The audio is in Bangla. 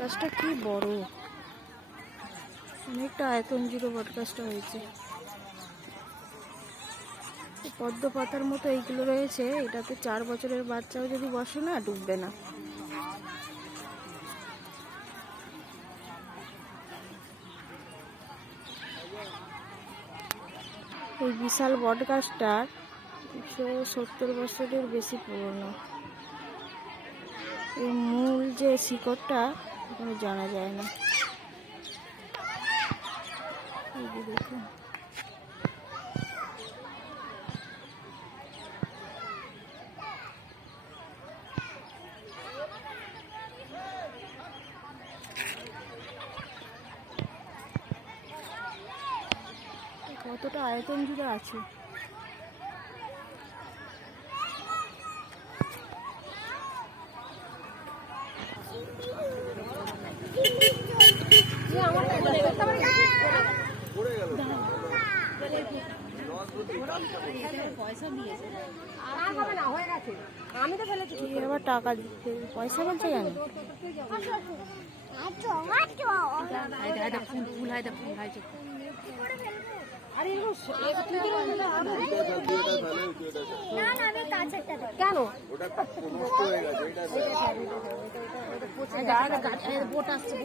গাছটা কি বড়, অনেকটা আয়তন জুড়ে বট গাছটা হয়েছে। পদ্ম পাতার মতো এইগুলো রয়েছে, এটাতে 4 বছরের বাচ্চাও যদি বসে না ডুববে না। এই বিশাল বট গাছটা 170 বছরের বেশি পুরনো। এই মূল যে শিকড়টা এখনো জানা যায় না। এই যে দেখুন, কতটা আয়তন জুড়ে আছে। আমি তো ফেলেছি, আবার টাকা দিতে পয়সা বলছে কেন? কেন বোট আসছে,